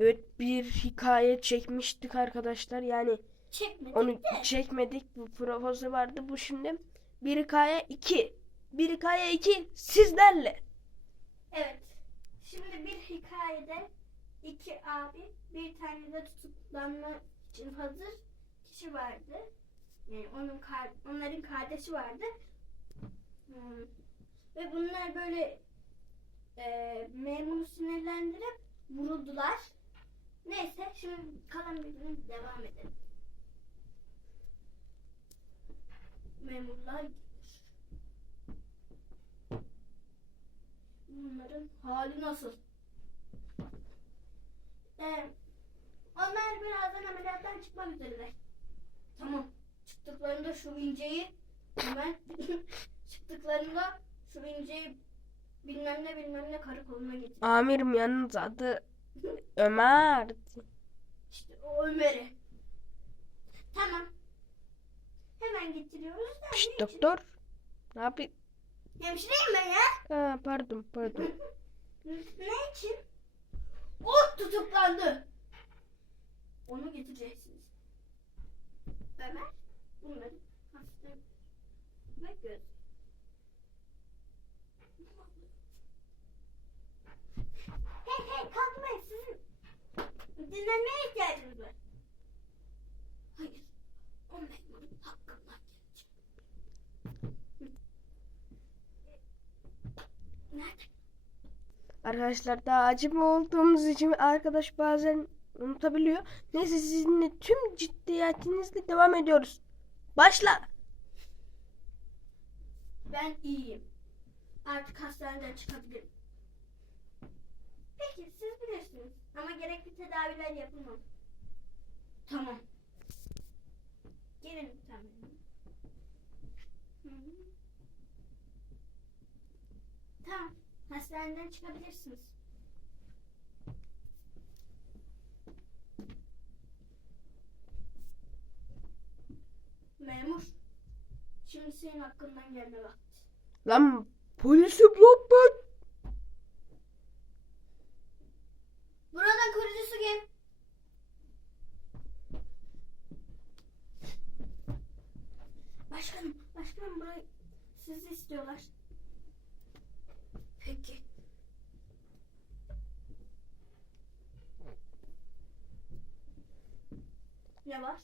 Evet bir hikaye çekmiştik arkadaşlar. Yani Çekmedik onu de. çekmedik. Bu profesör vardı bu şimdi. Bir hikaye 2. Bir hikaye 2 sizlerle. Evet. Şimdi bir hikayede iki abi bir tane de tutuklanma için hazır kişi vardı. Yani onun onların kardeşi vardı. Hmm. Ve bunlar böyle e, memuru sinirlendirip vuruldular. Neyse şimdi kalan bölümü devam edelim. Memurlar gelir. Bunların hali nasıl? Ee, onlar birazdan ameliyattan çıkmak üzereler. Tamam. Çıktıklarında şu inceyi hemen çıktıklarında şu inceyi bilmem ne bilmem ne karakoluna getir. Amirim yalnız adı Ömer. İşte o Ömer'i. Tamam. Hemen getiriyoruz da. İçin? doktor. Ne yapayım? Hemşireyim ben ya. Ha, pardon pardon. ne için? O tutuklandı. Onu getireceksiniz. Ömer bunları hafiften ve göz. Dinlenmeye ihtiyacınız var. Hayır. O memurun hakkından gelecek. Nerede? Arkadaşlar daha acemi olduğumuz için arkadaş bazen unutabiliyor. Neyse sizinle tüm ciddiyetinizle devam ediyoruz. Başla. Ben iyiyim. Artık hastaneden çıkabilirim. Peki siz bilirsiniz. Ama gerekli tedaviler yapılmalı. Tamam. Gelin lütfen hı. Tamam. Hastaneden çıkabilirsiniz. Memur. Şimdi senin hakkından gelme vakti. Lan polisi bırakma. Buradan Başkanım, başkanım burayı sizi istiyorlar. Peki. Ne var?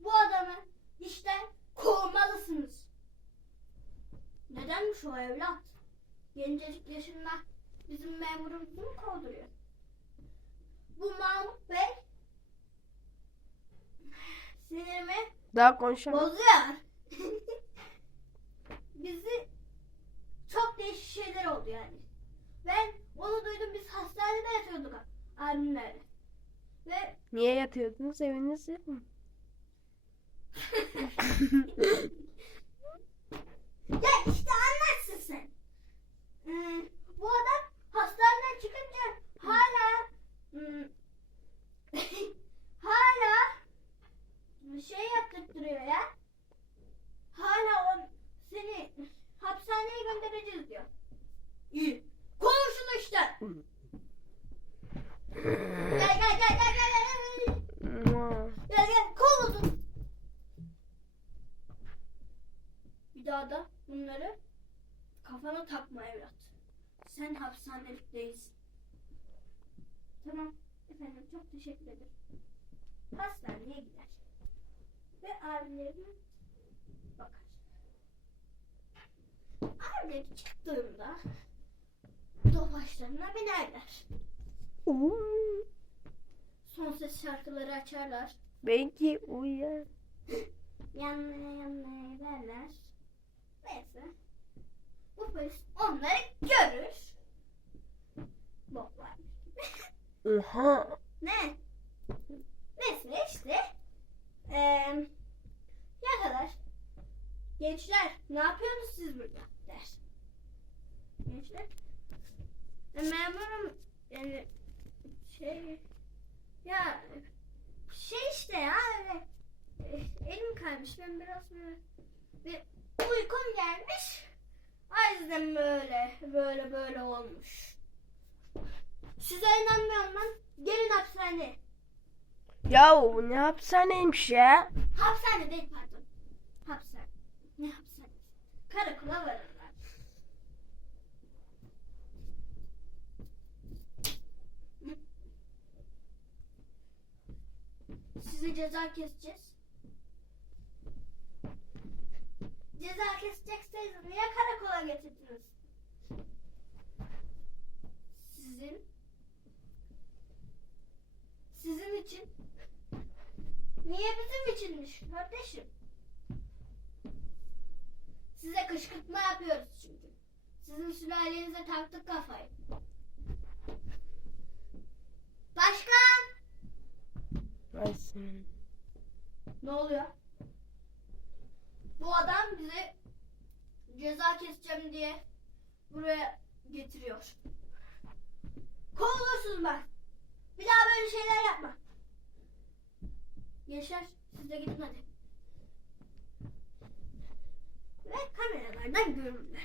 Bu adamı işten kovmalısınız. Nedenmiş o evlat? Gencecik yaşında bizim memurumuzu mu kovduruyor? Bu Mahmut Bey sinirimi Daha konuşamam. bozuyor. Bizi çok değişik şeyler oldu yani. Ben onu duydum biz hastanede yatıyorduk abimlerle. Ve Niye yatıyordunuz evinizde mi? ya işte anlarsın sen. Hmm, bu adam hastaneden çıkınca hala hmm, hala bir şey yaptırtırıyor ya. Hala on, seni hapishaneye göndereceğiz diyor. İyi. Kovun şunu işte. Gel gel gel gel gel gel. Mua. Gel gel kovuldun. Bir daha da bunları kafana takma evlat. Sen hapishanelik değilsin. Tamam. Efendim çok teşekkür ederim. Hastaneye gider. Ve abilerine bakar. Abileri çıktığında tofaşlarına binerler. Son ses şarkıları açarlar. Belki uyar. yanmaya yanmaya giderler. Neyse. Bu polis onları görür. Oha. ne? Neyse işte. Eee yakalar. Gençler ne yapıyorsunuz siz burada? Der. Gençler. E, memurum yani şey ya şey işte ya öyle e, elim kaymış ben biraz böyle bir uykum gelmiş o yüzden böyle böyle böyle olmuş Size inanmıyorum lan. Gelin hapishaneye. Ya bu ne hapishaneymiş ya? Hapishane değil pardon. Hapishane. Ne hapishane? Karakola varırlar. Size ceza keseceğiz. Ceza kesecekseniz niye karakola getirdiniz? Sizin sizin için Niye bizim içinmiş kardeşim? Size kışkırtma yapıyoruz çünkü. Sizin sülalenize taktık kafayı. Başkan! Senin. Ne oluyor? Bu adam bizi ceza keseceğim diye buraya getiriyor. Kovulursun bak. Şeyler yapma. Gençler siz de gidin hadi. Ve kameralardan görünürler.